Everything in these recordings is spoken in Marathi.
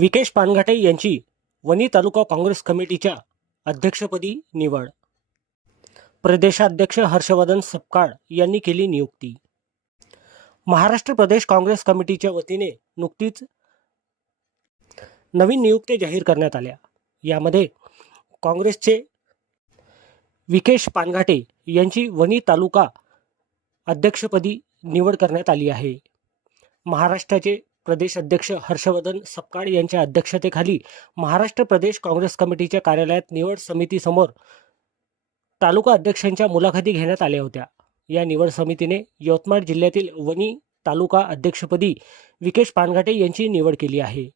विकेश पानघाटे यांची वणी तालुका काँग्रेस कमिटीच्या अध्यक्षपदी निवड. प्रदेशाध्यक्ष हर्षवर्धन सपकाळ यांनी केली नियुक्ती. महाराष्ट्र प्रदेश काँग्रेस कमिटीच्या वतीने नुकतीच नवीन नियुक्त्या जाहीर करण्यात आल्या. यामध्ये काँग्रेसचे विकेश पानघाटे यांची वणी तालुका अध्यक्षपदी निवड करण्यात आली आहे. महाराष्ट्राचे प्रदेश अध्यक्ष हर्षवर्धन सपकाळ यांच्या अध्यक्षतेखाली महाराष्ट्र प्रदेश काँग्रेस कमिटीच्या कार्यालयात निवड समितीसमोर तालुका अध्यक्षांच्या मुलाखती घेण्यात आल्या होत्या. या निवड समितीने यवतमाळ जिल्ह्यातील वणी तालुका अध्यक्षपदी विकेश पानघाटे यांची निवड केली आहे.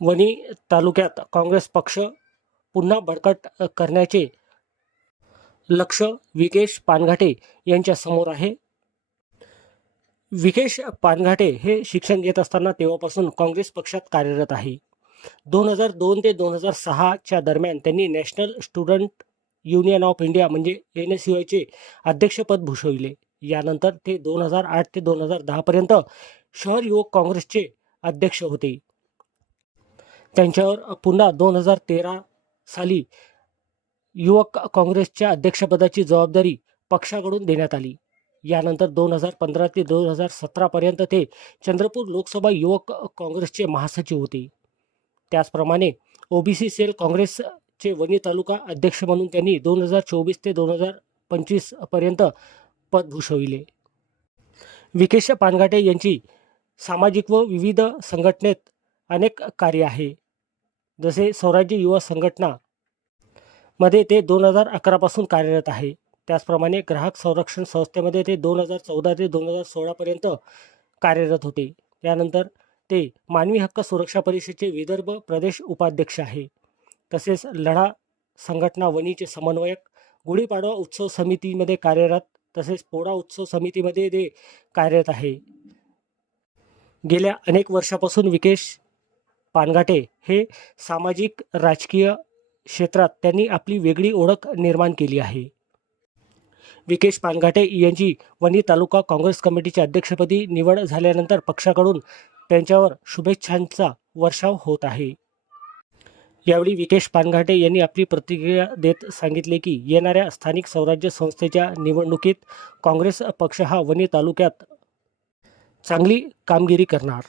वणी तालुक्यात काँग्रेस पक्ष पुन्हा बळकट करण्याचे लक्ष विकेश पानघाटे यांच्यासमोर आहे. विकेश पानघाटे हे शिक्षण घेत असताना तेव्हापासून काँग्रेस पक्षात कार्यरत आहे. दोन हजार दोन ते दोन हजार सहाच्या दरम्यान त्यांनी national student union of India म्हणजे एन एस यू आयचे अध्यक्षपद भूषविले. यानंतर ते दोन हजार आठ ते दोन हजार दहापर्यंत शहर युवक काँग्रेसचे अध्यक्ष होते. त्यांच्यावर पुन्हा दोन हजार तेरा साली युवक काँग्रेसच्या अध्यक्षपदाची जबाबदारी पक्षाकडून देण्यात आली. यानंतर दोन हजार पंधरा ते दोन हजार सतरापर्यंत ते चंद्रपूर लोकसभा युवक काँग्रेसचे महासचिव होते. त्याचप्रमाणे ओबीसी सेल काँग्रेसचे वणी तालुका अध्यक्ष म्हणून त्यांनी दोन हजार चोवीस ते दोन हजार पंचवीसपर्यंत पद भूषविले. विकेश पानघाटे यांची सामाजिक व विविध संघटनेत अनेक कार्य आहे. जसे स्वराज्य युवा संघटना मध्ये ते दोन हजार अकरापासून कार्यरत आहे. त्याचप्रमाणे ग्राहक संरक्षण संस्थेमध्ये ते दोन हजार चौदा ते दोन हजार सोळापर्यंत कार्यरत होते. त्यानंतर ते मानवी हक्क सुरक्षा परिषदेचे विदर्भ प्रदेश उपाध्यक्ष आहे. तसेच लढा संघटना वणीचे समन्वयक गुढीपाडवा उत्सव समितीमध्ये कार्यरत तसेच पोळा उत्सव समितीमध्ये ते कार्यरत आहे. गेल्या अनेक वर्षापासून विकेश पानघाटे हे सामाजिक राजकीय क्षेत्रात त्यांनी आपली वेगळी ओळख निर्माण केली आहे. विकेश पानघाटे यांची वणी तालुका काँग्रेस कमिटीच्या अध्यक्षपदी निवड झाल्यानंतर पक्षाकडून त्यांच्यावर शुभेच्छांचा वर्षाव होत आहे. यावेळी विकेश पानघाटे यांनी आपली प्रतिक्रिया देत सांगितले की येणाऱ्या स्थानिक स्वराज्य संस्थेच्या निवडणुकीत काँग्रेस पक्ष हा वणी तालुक्यात चांगली कामगिरी करणार.